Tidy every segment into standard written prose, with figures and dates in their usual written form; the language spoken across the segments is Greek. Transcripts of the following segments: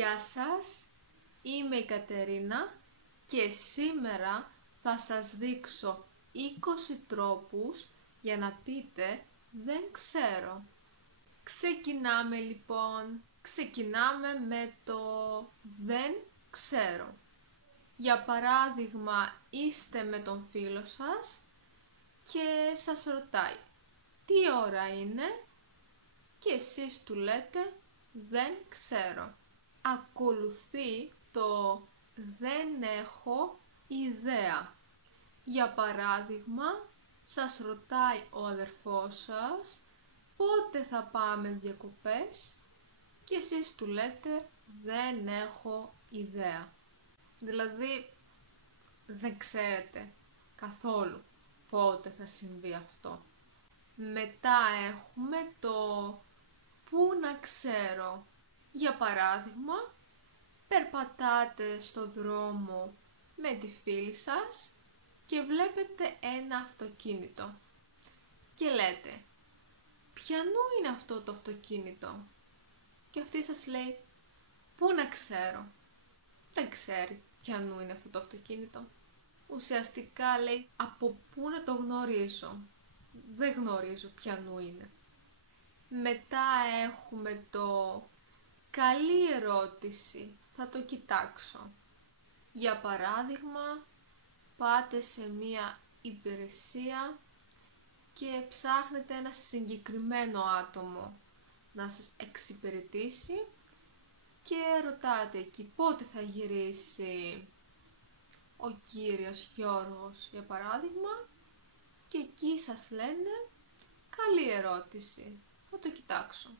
Γεια σας, είμαι η Κατερίνα και σήμερα θα σας δείξω 20 τρόπους για να πείτε «δεν ξέρω». Ξεκινάμε λοιπόν, με το «δεν ξέρω». Για παράδειγμα, είστε με τον φίλο σας και σας ρωτάει «τι ώρα είναι» και εσείς του λέτε «δεν ξέρω». Ακολουθεί το «δεν έχω ιδέα». Για παράδειγμα, σας ρωτάει ο αδερφός σας πότε θα πάμε διακοπές και εσείς του λέτε «δεν έχω ιδέα». Δηλαδή, δεν ξέρετε καθόλου πότε θα συμβεί αυτό. Μετά έχουμε το «πού να ξέρω». Για παράδειγμα, περπατάτε στο δρόμο με τη φίλη σας και βλέπετε ένα αυτοκίνητο και λέτε «ποιανού είναι αυτό το αυτοκίνητο» και αυτή σας λέει «πού να ξέρω». Δεν ξέρει ποιανού είναι αυτό το αυτοκίνητο. Ουσιαστικά λέει «από πού να το γνωρίσω». Δεν γνωρίζω ποιανού είναι. Μετά έχουμε το «καλή ερώτηση, θα το κοιτάξω». Για παράδειγμα, πάτε σε μία υπηρεσία και ψάχνετε ένα συγκεκριμένο άτομο να σας εξυπηρετήσει και ρωτάτε εκεί πότε θα γυρίσει ο κύριος Γιώργος, για παράδειγμα, και εκεί σας λένε «καλή ερώτηση, θα το κοιτάξω».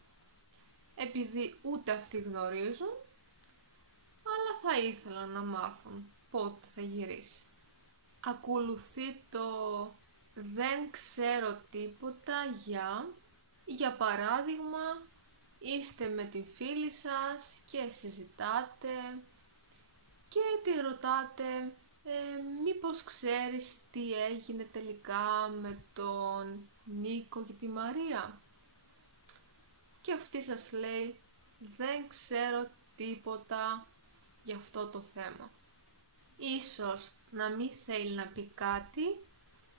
Επειδή ούτε αυτοί γνωρίζουν, αλλά θα ήθελαν να μάθουν πότε θα γυρίσει. Ακολουθεί το «δεν ξέρω τίποτα για παράδειγμα, είστε με την φίλη σας και συζητάτε και τη ρωτάτε μήπως ξέρεις τι έγινε τελικά με τον Νίκο και τη Μαρία. Και αυτή σας λέει «δεν ξέρω τίποτα για αυτό το θέμα». Ίσως να μην θέλει να πει κάτι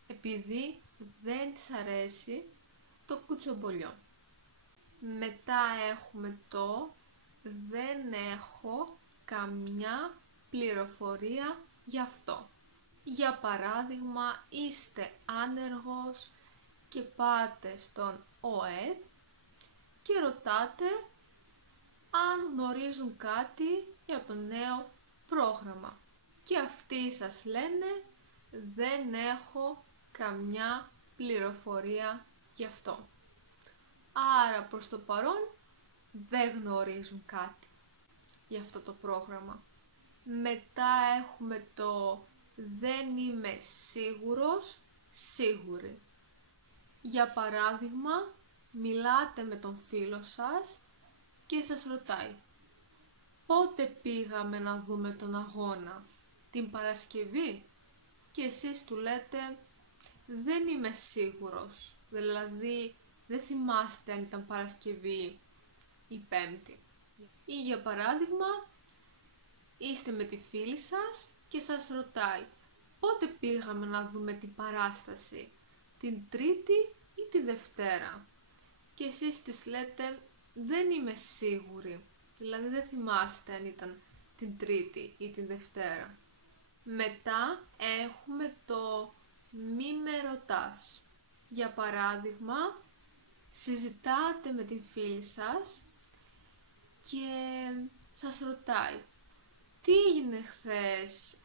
επειδή δεν της αρέσει το κουτσομπολιό. Μετά έχουμε το «δεν έχω καμιά πληροφορία γι' αυτό». Για παράδειγμα, είστε άνεργος και πάτε στον ΟΕΔ και ρωτάτε αν γνωρίζουν κάτι για το νέο πρόγραμμα. Και αυτοί σας λένε «δεν έχω καμιά πληροφορία γι' αυτό». Άρα προς το παρόν δεν γνωρίζουν κάτι για αυτό το πρόγραμμα. Μετά έχουμε το «δεν είμαι σίγουρος, σίγουρη». Για παράδειγμα, μιλάτε με τον φίλο σας και σας ρωτάει «πότε πήγαμε να δούμε τον αγώνα, την Παρασκευή?» και εσείς του λέτε «δεν είμαι σίγουρος», δηλαδή δεν θυμάστε αν ήταν Παρασκευή ή Πέμπτη. Ή για παράδειγμα, είστε με τη φίλη σας και σας ρωτάει «πότε πήγαμε να δούμε την παράσταση, την Τρίτη ή τη Δευτέρα?» και εσείς της λέτε «δεν είμαι σίγουρη», δηλαδή δεν θυμάστε αν ήταν την Τρίτη ή την Δευτέρα. Μετά έχουμε το «μη με ρωτάς». Για παράδειγμα, συζητάτε με την φίλη σας και σας ρωτάει «τι έγινε χθες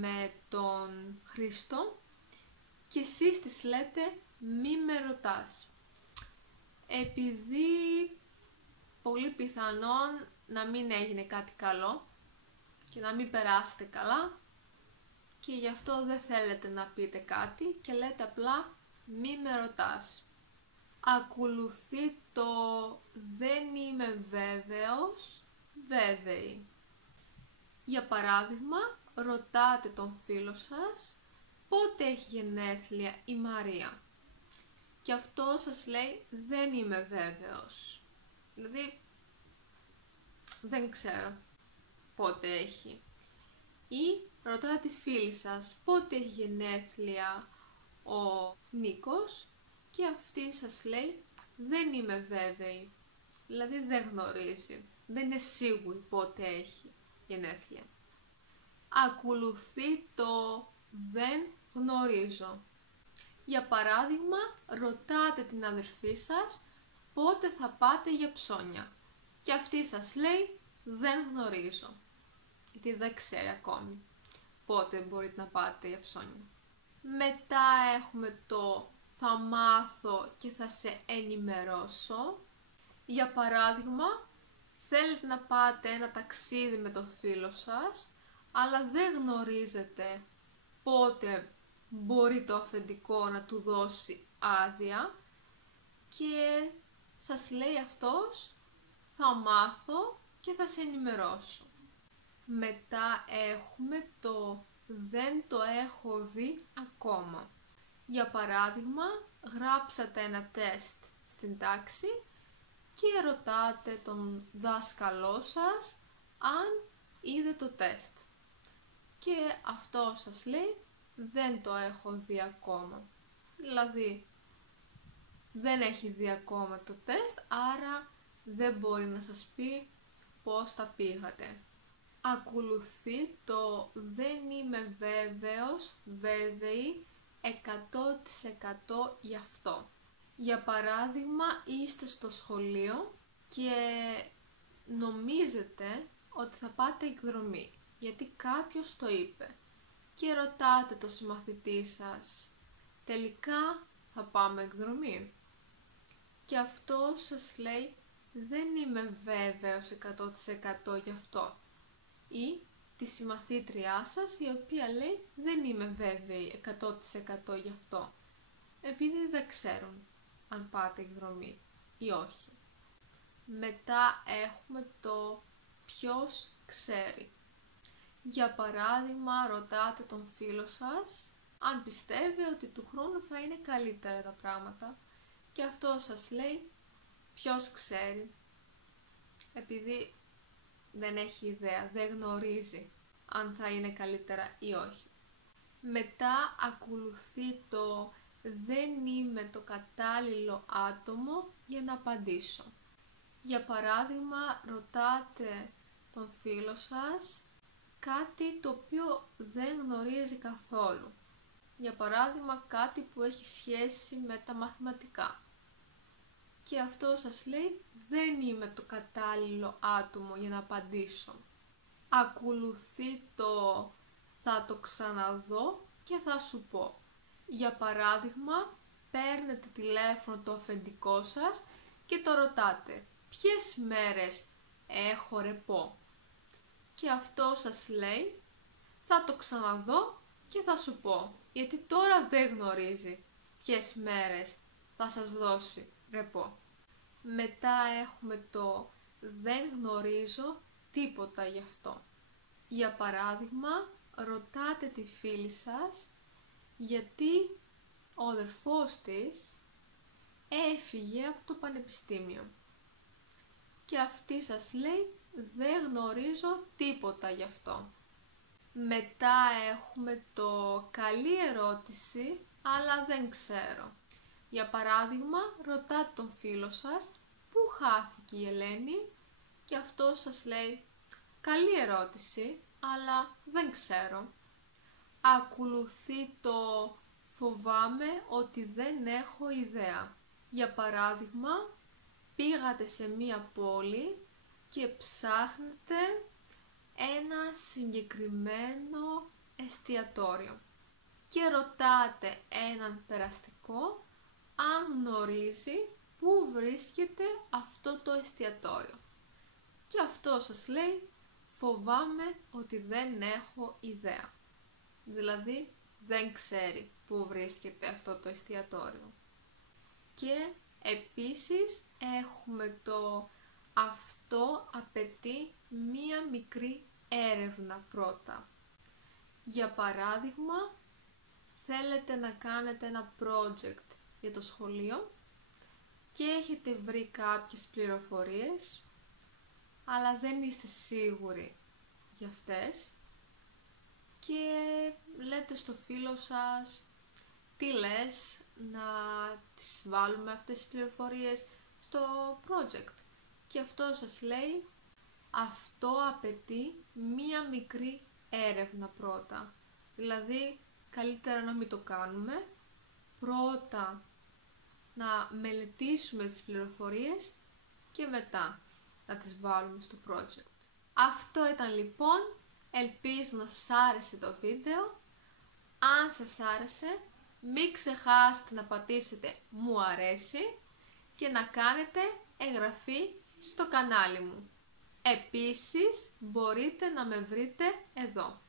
με τον Χρήστο?» και εσείς της λέτε «μη με ρωτάς». Επειδή πολύ πιθανόν να μην έγινε κάτι καλό και να μην περάσετε καλά και γι' αυτό δεν θέλετε να πείτε κάτι και λέτε απλά «μη με ρωτάς». Ακολουθεί το «δεν είμαι βέβαιος, βέβαιη». Για παράδειγμα, ρωτάτε τον φίλο σας πότε έχει γενέθλια η Μαρία και αυτό σας λέει «δεν είμαι βέβαιος». Δηλαδή δεν ξέρω πότε έχει. Ή ρωτάτε τη φίλη σας πότε έχει γενέθλια ο Νίκος και αυτή σας λέει δεν είμαι βέβαιη, δηλαδή δεν γνωρίζει, δεν είναι σίγουρη πότε έχει γενέθλια. Ακολουθεί το δεν γνωρίζω. Για παράδειγμα, ρωτάτε την αδερφή σας πότε θα πάτε για ψώνια και αυτή σας λέει δεν γνωρίζω, γιατί δεν ξέρει ακόμη πότε μπορείτε να πάτε για ψώνια. Μετά έχουμε το θα μάθω και θα σε ενημερώσω. Για παράδειγμα, θέλετε να πάτε ένα ταξίδι με το φίλο σας, αλλά δεν γνωρίζετε πότε μπορεί το αφεντικό να του δώσει άδεια και σας λέει αυτός θα μάθω και θα σε ενημερώσω. Μετά έχουμε το δεν το έχω δει ακόμα. Για παράδειγμα, γράψατε ένα τεστ στην τάξη και ρωτάτε τον δάσκαλό σας αν είδε το τεστ. Και αυτό σας λέει δεν το έχω δει ακόμα. Δηλαδή, δεν έχει δει ακόμα το τεστ, άρα δεν μπορεί να σας πει πώς τα πήγατε. Ακολουθεί το δεν είμαι βέβαιη 100% γι' αυτό. Για παράδειγμα, είστε στο σχολείο και νομίζετε ότι θα πάτε εκδρομή, γιατί κάποιος το είπε. Και ρωτάτε το συμμαθητή σας, τελικά θα πάμε εκδρομή? Και αυτό σας λέει δεν είμαι βέβαιος 100% γι' αυτό. Ή τη συμμαθήτριά σας η οποία λέει δεν είμαι βέβαιη 100% γι' αυτό, επειδή δεν ξέρουν αν πάτε εκδρομή ή όχι. Μετά έχουμε το ποιος ξέρει. Για παράδειγμα, ρωτάτε τον φίλο σας αν πιστεύει ότι του χρόνου θα είναι καλύτερα τα πράγματα και αυτό σας λέει ποιος ξέρει, επειδή δεν έχει ιδέα, δεν γνωρίζει αν θα είναι καλύτερα ή όχι. Μετά ακολουθεί το δεν είμαι το κατάλληλο άτομο για να απαντήσω. Για παράδειγμα, ρωτάτε τον φίλο σας κάτι το οποίο δεν γνωρίζει καθόλου. Για παράδειγμα, κάτι που έχει σχέση με τα μαθηματικά. Και αυτό σας λέει δεν είμαι το κατάλληλο άτομο για να απαντήσω. Ακολουθεί το θα το ξαναδώ και θα σου πω. Για παράδειγμα, παίρνετε τηλέφωνο το αφεντικό σας και το ρωτάτε ποιες μέρες έχω ρεπό. Και αυτό σας λέει θα το ξαναδώ και θα σου πω, γιατί τώρα δεν γνωρίζει ποιες μέρες θα σας δώσει ρεπό. Μετά έχουμε το δεν γνωρίζω τίποτα γι' αυτό. Για παράδειγμα, ρωτάτε τη φίλη σας γιατί ο αδερφός της έφυγε από το πανεπιστήμιο. Και αυτή σας λέει δεν γνωρίζω τίποτα γι' αυτό. Μετά έχουμε το καλή ερώτηση, αλλά δεν ξέρω. Για παράδειγμα, ρωτάτε τον φίλο σας πού χάθηκε η Ελένη και αυτό σας λέει καλή ερώτηση, αλλά δεν ξέρω. Ακολουθεί το φοβάμαι ότι δεν έχω ιδέα. Για παράδειγμα, πήγατε σε μία πόλη και ψάχνετε ένα συγκεκριμένο εστιατόριο και ρωτάτε έναν περαστικό αν γνωρίζει πού βρίσκεται αυτό το εστιατόριο. Και αυτό σας λέει φοβάμαι ότι δεν έχω ιδέα. Δηλαδή δεν ξέρει πού βρίσκεται αυτό το εστιατόριο. Και επίσης έχουμε το αυτό απαιτεί μία μικρή έρευνα πρώτα. Για παράδειγμα, θέλετε να κάνετε ένα project για το σχολείο και έχετε βρει κάποιες πληροφορίες αλλά δεν είστε σίγουροι για αυτές και λέτε στο φίλο σας τι λες να τις βάλουμε αυτές τις πληροφορίες στο project και αυτό σας λέει αυτό απαιτεί μία μικρή έρευνα πρώτα, δηλαδή καλύτερα να μην το κάνουμε, πρώτα να μελετήσουμε τις πληροφορίες και μετά να τις βάλουμε στο project. Αυτό ήταν λοιπόν, ελπίζω να σας άρεσε το βίντεο. Αν σας άρεσε, μην ξεχάσετε να πατήσετε μου αρέσει και να κάνετε εγγραφή στο κανάλι μου. Επίσης, μπορείτε να με βρείτε εδώ.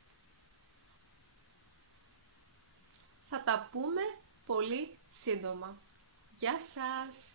Θα τα πούμε πολύ σύντομα. Γεια σας!